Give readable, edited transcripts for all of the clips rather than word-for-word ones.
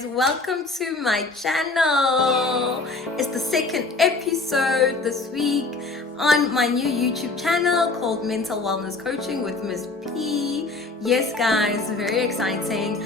guys, welcome to my channel. It's the second episode this week on my new YouTube channel called Mental Wellness Coaching with Ms. P. Yes guys, very exciting.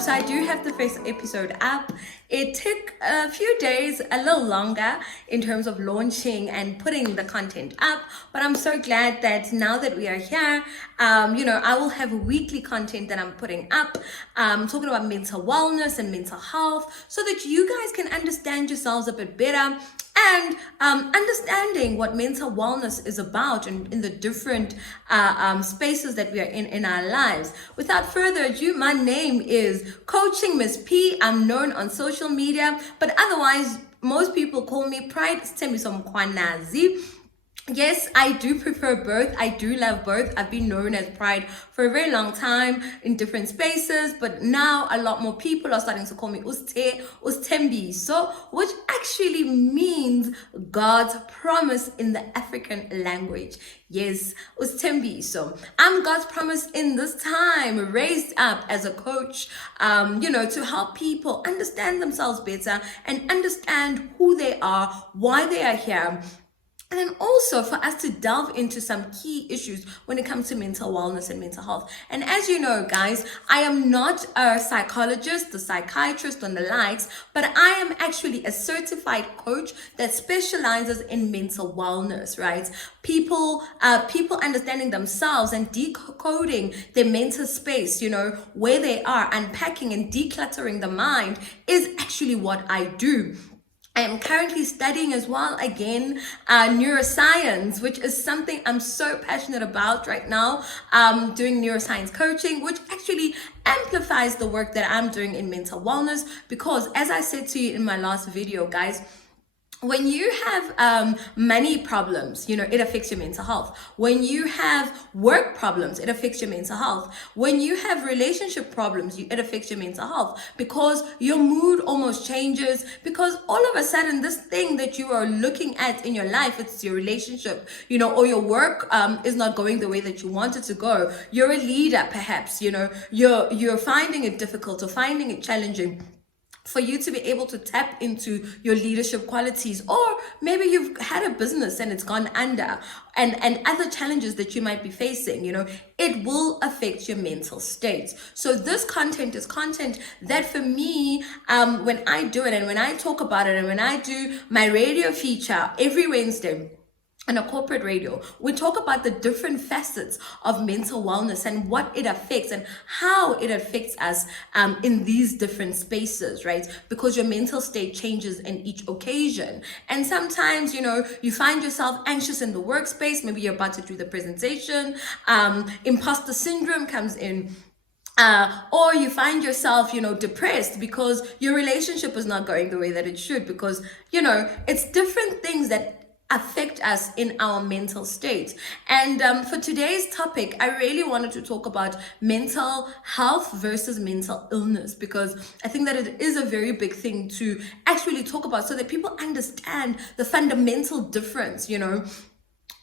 So I do have the first episode up. It took a few days, a little longer in terms of launching and putting the content up, but I'm so glad that now that we are here, I will have weekly content that I'm putting up, talking about mental wellness and mental health, so that you guys can understand yourselves a bit better and understanding what mental wellness is about in the different spaces that we are in our lives. Without further ado, my name is Coaching Ms. P. I'm known on social media, but otherwise, most people call me Pride Sithembiso Mkhwanazi. Yes, I do prefer both. I do love both. I've been known as Pride for a very long time in different spaces, but now a lot more people are starting to call me Usthembiso, which actually means God's promise in the African language. Yes, Usthembiso. I'm God's promise in this time, raised up as a coach, to help people understand themselves better and understand who they are, why they are here. And then also for us to delve into some key issues when it comes to mental wellness and mental health. And as you know, guys, I am not a psychologist, a psychiatrist, and the likes, but I am actually a certified coach that specializes in mental wellness, right? People understanding themselves and decoding their mental space, where they are, unpacking and decluttering the mind is actually what I do. I am currently studying as well, again, neuroscience, which is something I'm so passionate about right now, doing neuroscience coaching, which actually amplifies the work that I'm doing in mental wellness, because as I said to you in my last video, guys, when you have money problems, it affects your mental health. When you have work problems, it affects your mental health. When you have relationship problems, it affects your mental health, because your mood almost changes, because all of a sudden this thing that you are looking at in your life, it's your relationship, or your work is not going the way that you want it to go. You're a leader, perhaps, you're finding it difficult or finding it challenging for you to be able to tap into your leadership qualities, or maybe you've had a business and it's gone under, and other challenges that you might be facing, it will affect your mental state. So this content is content that for me, when I do it and when I talk about it and when I do my radio feature every Wednesday, on a corporate radio, we talk about the different facets of mental wellness and what it affects and how it affects us in these different spaces, right? Because your mental state changes in each occasion. And sometimes, you find yourself anxious in the workspace. Maybe you're about to do the presentation. Imposter syndrome comes in. Or you find yourself, depressed because your relationship is not going the way that it should, because, it's different things that affect us in our mental state. And for today's topic, I really wanted to talk about mental health versus mental illness, because I think that it is a very big thing to actually talk about, so that people understand the fundamental difference,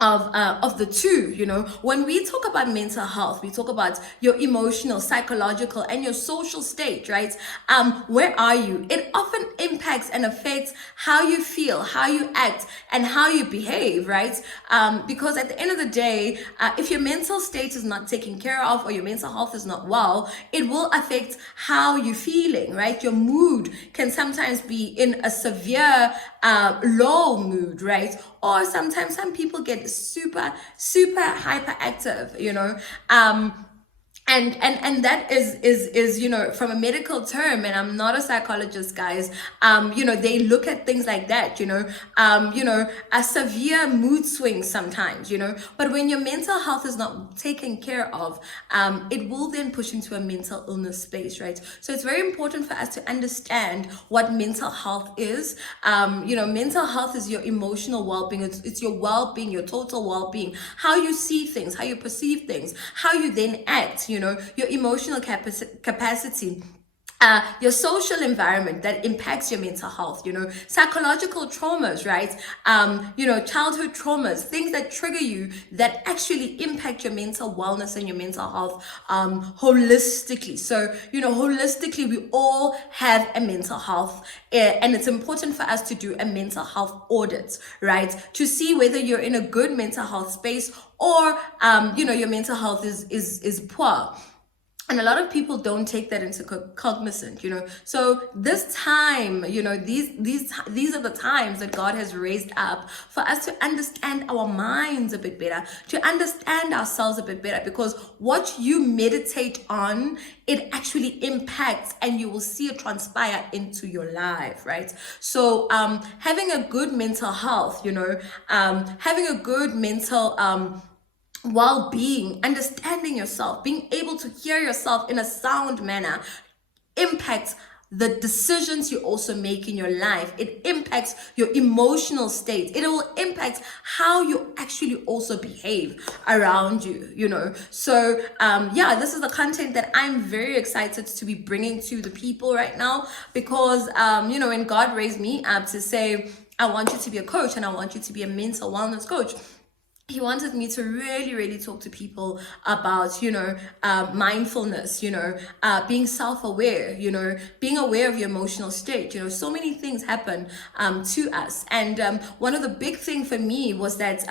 of the two. When we talk about mental health, we talk about your emotional, psychological, and your social state, right? Where are you? It often impacts and affects how you feel, how you act, and how you behave, right? Because at the end of the day, if your mental state is not taken care of, or your mental health is not well, it will affect how you're feeling, right? Your mood can sometimes be in a severe low mood, right? Or sometimes some people get super hyperactive, and that is from a medical term, and I'm not a psychologist, guys. They look at things like that, a severe mood swing sometimes, but when your mental health is not taken care of, it will then push into a mental illness space, right? So it's very important for us to understand what mental health is. Mental health is your emotional well-being. It's your well-being, your total well-being, how you see things, how you perceive things, how you then act, your emotional capacity. your social environment that impacts your mental health, psychological traumas, right? Childhood traumas, things that trigger you that actually impact your mental wellness and your mental health holistically. So, holistically, we all have a mental health, and it's important for us to do a mental health audit, right? To see whether you're in a good mental health space or, your mental health is poor. And a lot of people don't take that into cognizance, so this time, these are the times that God has raised up for us to understand our minds a bit better, to understand ourselves a bit better, because what you meditate on, it actually impacts, and you will see it transpire into your life, right? So having a good mental health, having a good mental well-being, understanding yourself, being able to hear yourself in a sound manner impacts the decisions you also make in your life. It impacts your emotional state. It will impact how you actually also behave around you. So this is the content that I'm very excited to be bringing to the people right now, because when God raised me up to say, I want you to be a coach and I want you to be a mental wellness coach, He wanted me to really, really talk to people about, mindfulness, being self-aware, being aware of your emotional state. So many things happen to us. And one of the big things for me was that,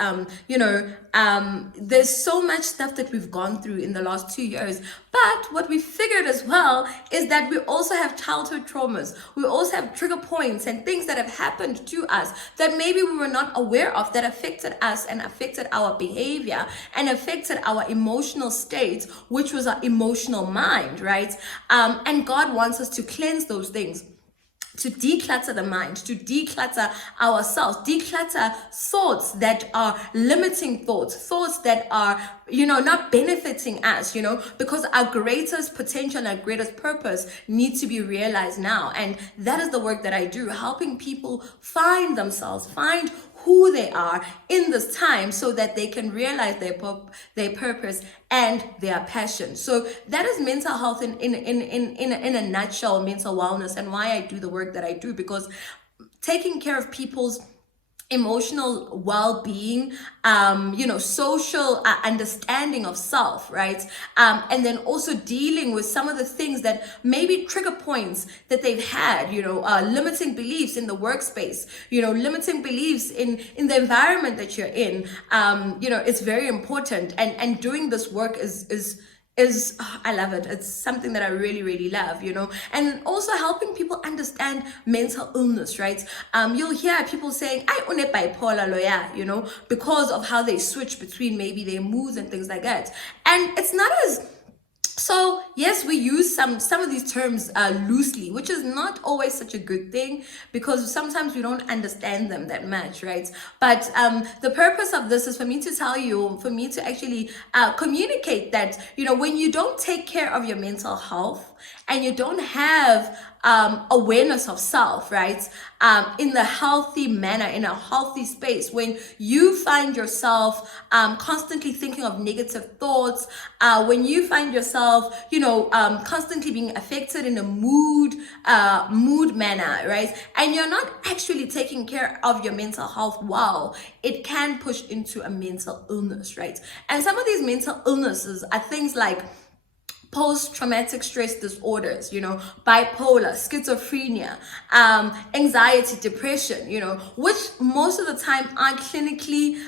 there's so much stuff that we've gone through in the last 2 years. But what we figured as well is that we also have childhood traumas. We also have trigger points and things that have happened to us that maybe we were not aware of, that affected us and affected our behavior and affected our emotional state, which was our emotional mind, right? And God wants us to cleanse those things, to declutter the mind, to declutter ourselves, declutter thoughts that are limiting thoughts that are, not benefiting us, because our greatest potential, our greatest purpose needs to be realized now. And that is the work that I do, helping people find themselves, find who they are in this time, so that they can realize their purpose and their passion. So that is mental health in a nutshell, mental wellness, and why I do the work that I do, because taking care of people's emotional well-being, social understanding of self, right? And then also dealing with some of the things that maybe trigger points that they've had, limiting beliefs in the workspace, limiting beliefs in the environment that you're in. It's very important, and doing this work is I love it. It's something that I really, really love, and also helping people understand mental illness, right? You'll hear people saying, I une bipolar lawyer, because of how they switch between maybe their moods and things like that. And it's not as so yes, we use some of these terms loosely, which is not always such a good thing, because sometimes we don't understand them that much, right? But the purpose of this is for me to tell you, for me to actually communicate that, when you don't take care of your mental health and you don't have awareness of self, right? In the healthy manner, in a healthy space, when you find yourself constantly thinking of negative thoughts, when you find yourself, constantly being affected in a mood manner, right? And you're not actually taking care of your mental health well, it can push into a mental illness, right? And some of these mental illnesses are things like post-traumatic stress disorders, bipolar, schizophrenia, anxiety, depression, which most of the time aren't clinically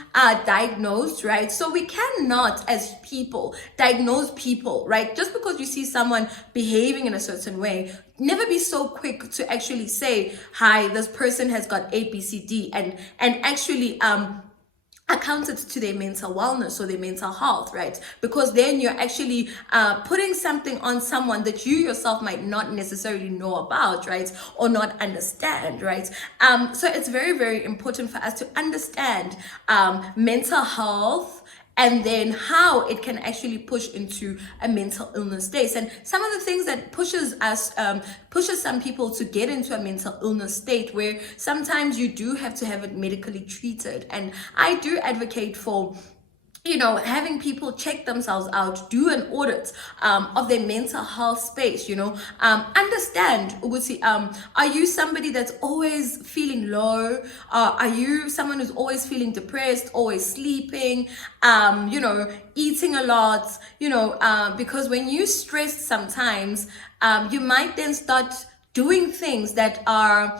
diagnosed, right? So we cannot, as people, diagnose people, right? Just because you see someone behaving in a certain way, never be so quick to actually say, hi, this person has got A, B, C, D, and actually accounted to their mental wellness or their mental health, right? Because then you're actually putting something on someone that you yourself might not necessarily know about, right? Or not understand, right? So it's very, very important for us to understand mental health, and then how it can actually push into a mental illness state. And some of the things that pushes some people to get into a mental illness state, where sometimes you do have to have it medically treated. And I do advocate for having people check themselves out, do an audit of their mental health space, understand, Uguti, are you somebody that's always feeling low? Are you someone who's always feeling depressed, always sleeping, eating a lot, because when you stress sometimes, you might then start doing things that are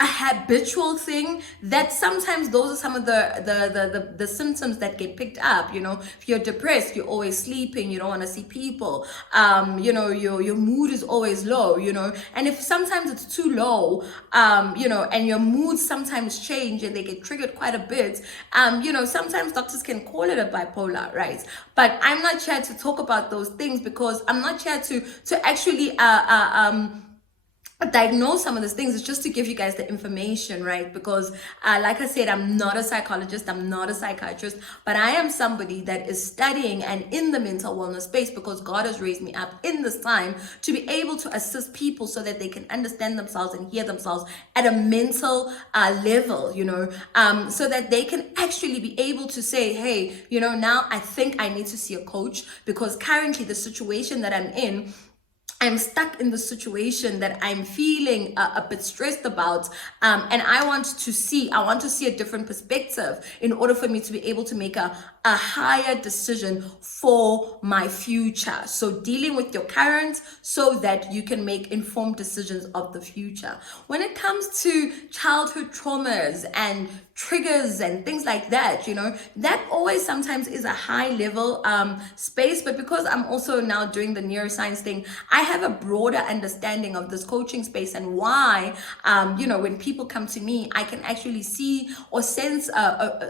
a habitual thing, that sometimes those are some of the symptoms that get picked up. If you're depressed, you're always sleeping, you don't want to see people, your mood is always low, and if sometimes it's too low, and your moods sometimes change and they get triggered quite a bit, sometimes doctors can call it a bipolar, right? But I'm not here to talk about those things, because I'm not here to actually diagnose some of these things. It's just to give you guys the information, right? Because like I said, I'm not a psychologist, I'm not a psychiatrist, but I am somebody that is studying and in the mental wellness space, because God has raised me up in this time to be able to assist people so that they can understand themselves and hear themselves at a mental level, so that they can actually be able to say, hey, now I think I need to see a coach, because currently the situation that I'm stuck in the situation that I'm feeling a bit stressed about, and I want to see a different perspective in order for me to be able to make a higher decision for my future. So dealing with your current so that you can make informed decisions of the future. When it comes to childhood traumas and triggers and things like that, that always sometimes is a high level space. But because I'm also now doing the neuroscience thing, I have a broader understanding of this coaching space, and why when people come to me, I can actually see or sense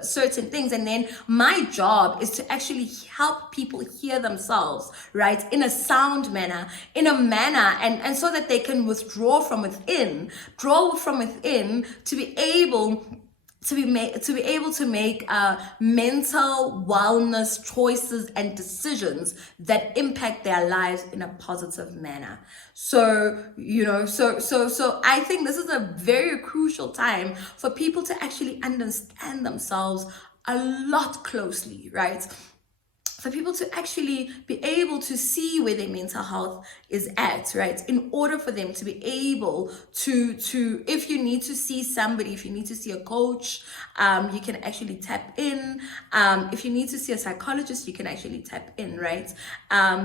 certain things, and then my job is to actually help people hear themselves, right, in a sound manner, in a manner, and so that they can draw from within to be able to make mental wellness choices and decisions that impact their lives in a positive manner. So I think this is a very crucial time for people to actually understand themselves a lot closely, right? For people to actually be able to see where their mental health is at, right? In order for them to be able to if you need to see somebody, if you need to see a coach, you can actually tap in. If you need to see a psychologist, you can actually tap in, right?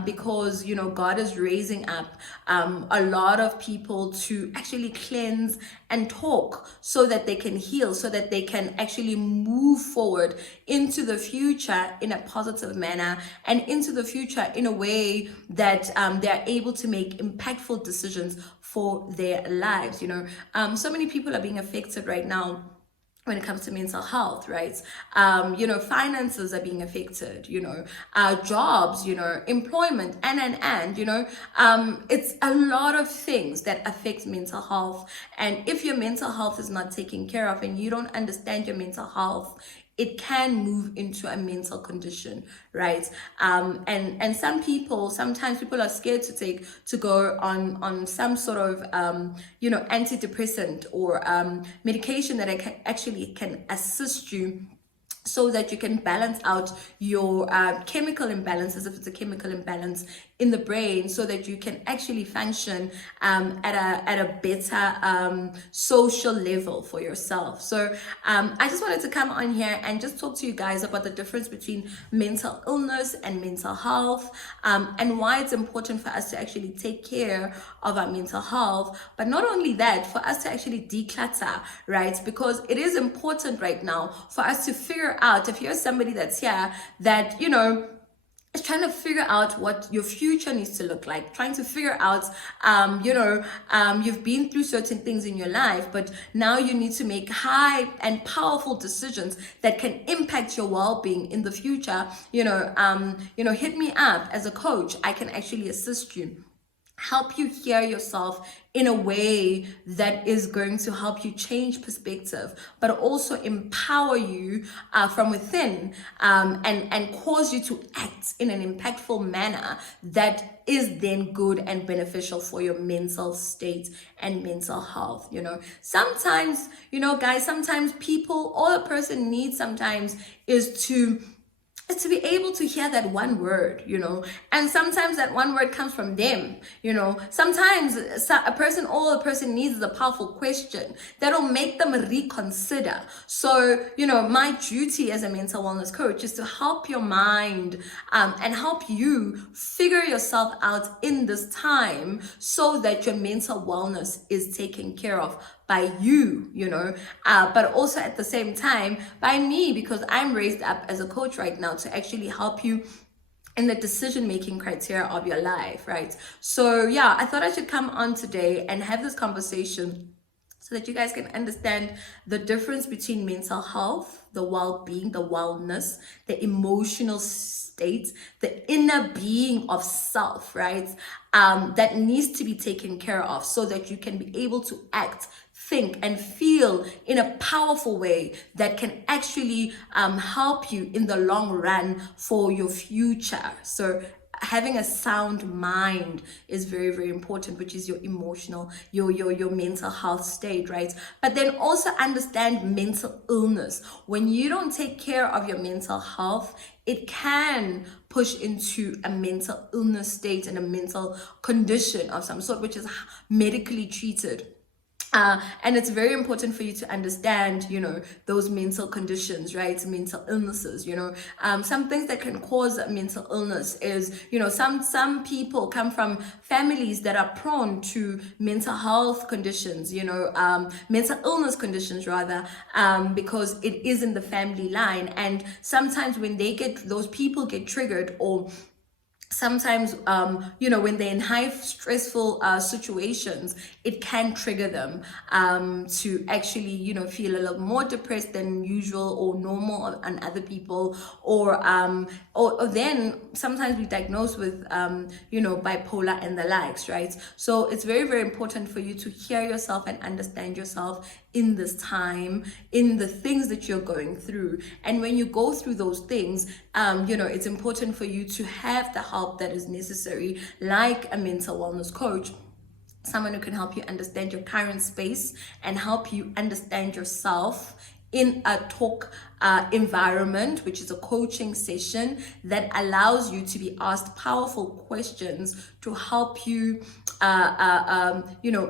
Because, God is raising up a lot of people to actually cleanse and talk so that they can heal, so that they can actually move forward into the future in a positive manner, and into the future in a way that they're able to make impactful decisions for their lives. So many people are being affected right now when it comes to mental health, right? Finances are being affected, jobs, employment, and it's a lot of things that affect mental health. And if your mental health is not taken care of and you don't understand your mental health, it can move into a mental condition, right? And sometimes people are scared to go on some sort of antidepressant or medication that actually can assist you, so that you can balance out your chemical imbalances, if it's a chemical imbalance in the brain, so that you can actually function at a better social level for yourself. So I just wanted to come on here and just talk to you guys about the difference between mental illness and mental health, and why it's important for us to actually take care of our mental health. But not only that, for us to actually declutter, right? Because it is important right now for us to figure out, if you're somebody that's here that is trying to figure out what your future needs to look like, trying to figure out you've been through certain things in your life, but now you need to make high and powerful decisions that can impact your well-being in the future. Hit me up as a coach. I can actually assist you. help you hear yourself in a way that is going to help you change perspective, but also empower you from within, and cause you to act in an impactful manner that is then good and beneficial for your mental state and mental health. Sometimes, guys, sometimes people, all a person needs sometimes is to be able to hear that one word, and sometimes that one word comes from them. Sometimes a person, all a person needs is a powerful question that'll make them reconsider. So, my duty as a mental wellness coach is to help your mind, and help you figure yourself out in this time so that your mental wellness is taken care of by you, but also at the same time by me, because I'm raised up as a coach right now to actually help you in the decision-making criteria of your life, right? So yeah, I thought I should come on today and have this conversation so that you guys can understand the difference between mental health, the well-being, the wellness, the emotional state, the inner being of self, right? That needs to be taken care of so that you can be able to act, think, and feel in a powerful way that can actually help you in the long run for your future. So having a sound mind is very, very important, which is your emotional, your mental health state, right? But then also understand mental illness. When you don't take care of your mental health, it can push into a mental illness state and a mental condition of some sort, which is medically treated. And it's very important for you to understand, those mental conditions, right? Mental illnesses, some things that can cause mental illness is, some people come from families that are prone to mental health conditions, mental illness conditions rather, because it is in the family line. And sometimes when those people get triggered, or sometimes, when they're in high stressful situations, it can trigger them to actually, feel a little more depressed than usual or normal on other people, or then sometimes we diagnose with, bipolar and the likes, right? So it's very, very important for you to hear yourself and understand yourself in this time, in the things that you're going through. And when you go through those things, it's important for you to have the help that is necessary, like a mental wellness coach, someone who can help you understand your current space and help you understand yourself in a talk environment, which is a coaching session that allows you to be asked powerful questions to help you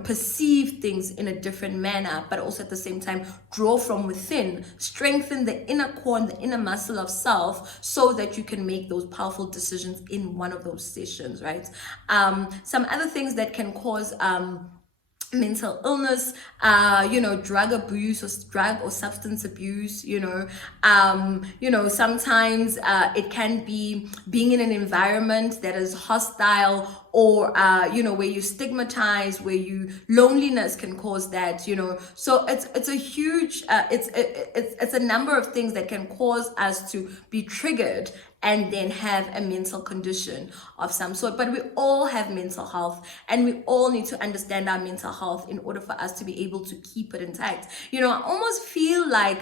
perceive things in a different manner, but also at the same time draw from within, strengthen the inner core and the inner muscle of self so that you can make those powerful decisions in one of those sessions, right? Some other things that can cause mental illness, drug abuse or drug or substance abuse, sometimes it can be being in an environment that is hostile, or where you stigmatize, where loneliness can cause that, so it's a huge it's a number of things that can cause us to be triggered and then have a mental condition of some sort. But we all have mental health, and we all need to understand our mental health in order for us to be able to keep it intact. I almost feel like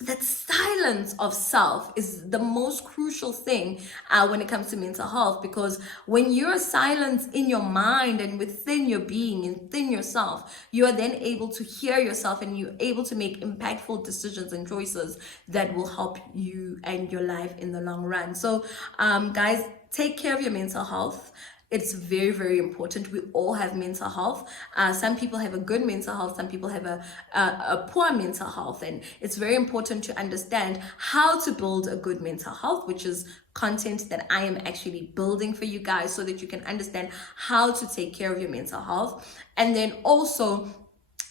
that silence of self is the most crucial thing when it comes to mental health, because when you're silent in your mind and within your being and within yourself, you are then able to hear yourself, and you're able to make impactful decisions and choices that will help you and your life in the long run. So guys, take care of your mental health. It's very, very important. We all have mental health. Some people have a good mental health. Some people have a poor mental health. And it's very important to understand how to build a good mental health, which is content that I am actually building for you guys so that you can understand how to take care of your mental health. And then also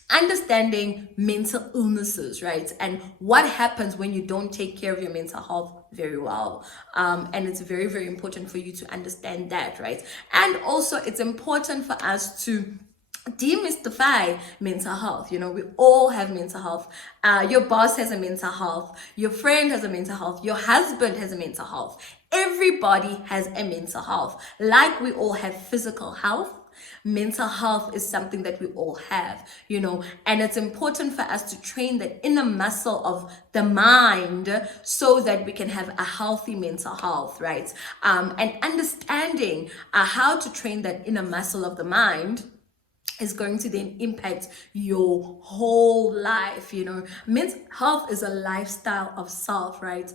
understanding mental illnesses, right? And what happens when you don't take care of your mental health very well. And it's very, very important for you to understand that, right? And also it's important for us to demystify mental health. We all have mental health. Your boss has a mental health. Your friend has a mental health. Your husband has a mental health. Everybody has a mental health. Like we all have physical health, Mental health is something that we all have, and it's important for us to train the inner muscle of the mind so that we can have a healthy mental health, right? And understanding how to train that inner muscle of the mind is going to then impact your whole life. Mental health is a lifestyle of self, right?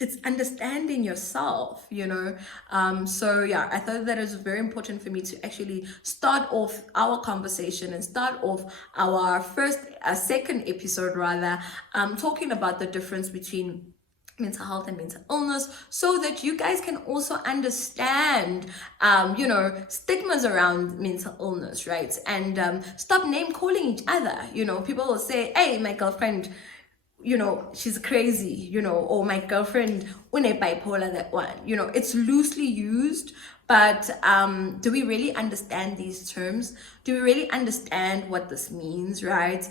It's understanding yourself. So yeah, I thought that it was very important for me to actually start off our conversation and start off our second episode rather, talking about the difference between mental health and mental illness, so that you guys can also understand stigmas around mental illness, right? And stop name calling each other. People will say, hey, my girlfriend, she's crazy, or my girlfriend une bipolar, that one. It's loosely used, but do we really understand these terms? Do we really understand what this means, right?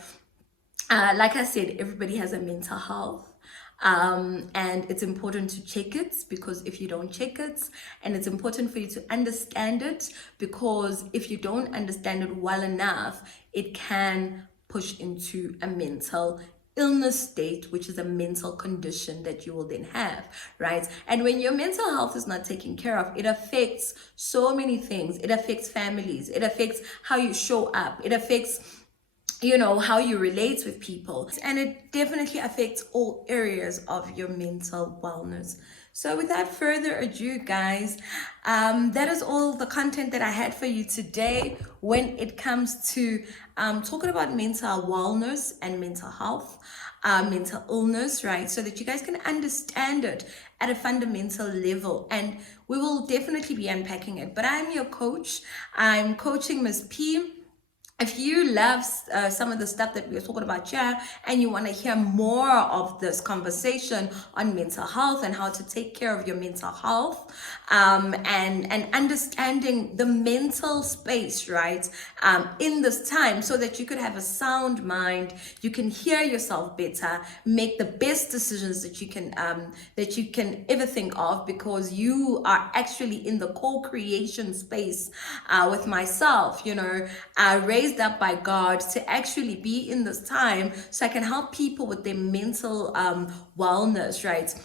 Like I said, everybody has a mental health. And it's important to check it, because if you don't check it, and it's important for you to understand it, because if you don't understand it well enough, it can push into a mental illness state, which is a mental condition that you will then have, right? And when your mental health is not taken care of, it affects so many things. It affects families, it affects how you show up, it affects how you relate with people, and it definitely affects all areas of your mental wellness. So without further ado, guys, that is all the content that I had for you today when it comes to talking about mental wellness and mental health, mental illness, right? So that you guys can understand it at a fundamental level, and we will definitely be unpacking it. But I'm your coach. I'm coaching Ms. P. If you love some of the stuff that we're talking about here, and you want to hear more of this conversation on mental health and how to take care of your mental health, and understanding the mental space, right, in this time, so that you could have a sound mind, you can hear yourself better, make the best decisions that you can ever think of, because you are actually in the co-creation space with myself, raised up by God to actually be in this time, so I can help people with their mental wellness, right?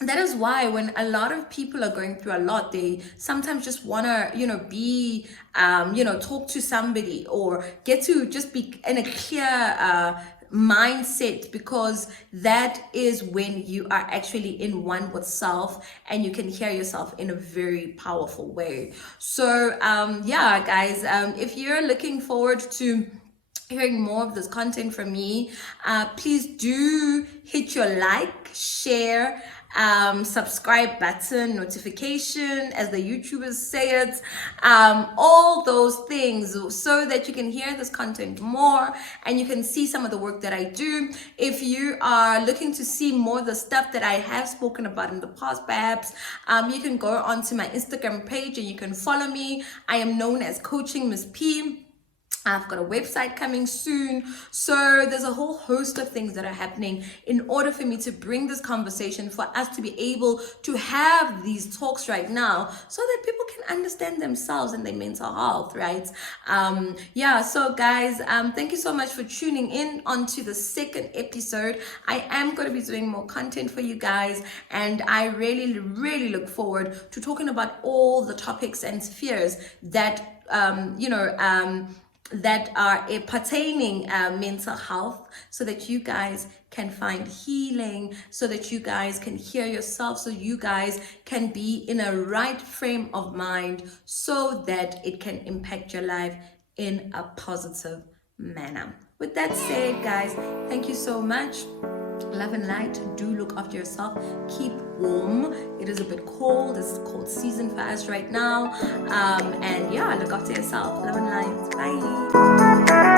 That is why when a lot of people are going through a lot, they sometimes just want to, be, talk to somebody, or get to just be in a clear mindset, because that is when you are actually in one with self, and you can hear yourself in a very powerful way. So yeah, guys, if you're looking forward to hearing more of this content from me, please do hit your like, share, subscribe button, notification, as the YouTubers say it, all those things, so that you can hear this content more and you can see some of the work that I do. If you are looking to see more of the stuff that I have spoken about in the past, perhaps you can go onto my Instagram page and you can follow me. I am known as Coaching Ms. P. I've got a website coming soon. So there's a whole host of things that are happening in order for me to bring this conversation, for us to be able to have these talks right now, so that people can understand themselves and their mental health, right? Yeah, so guys, thank you so much for tuning in onto the second episode. I am going to be doing more content for you guys, and I really, really look forward to talking about all the topics and spheres that, that are pertaining mental health, so that you guys can find healing, so that you guys can hear yourself, so you guys can be in a right frame of mind, so that it can impact your life in a positive manner. With that said, guys, thank you so much. Love and light. Do look after yourself. Keep warm. It is a bit cold. It's cold season for us right now. And yeah, look after yourself. Love and light. Bye.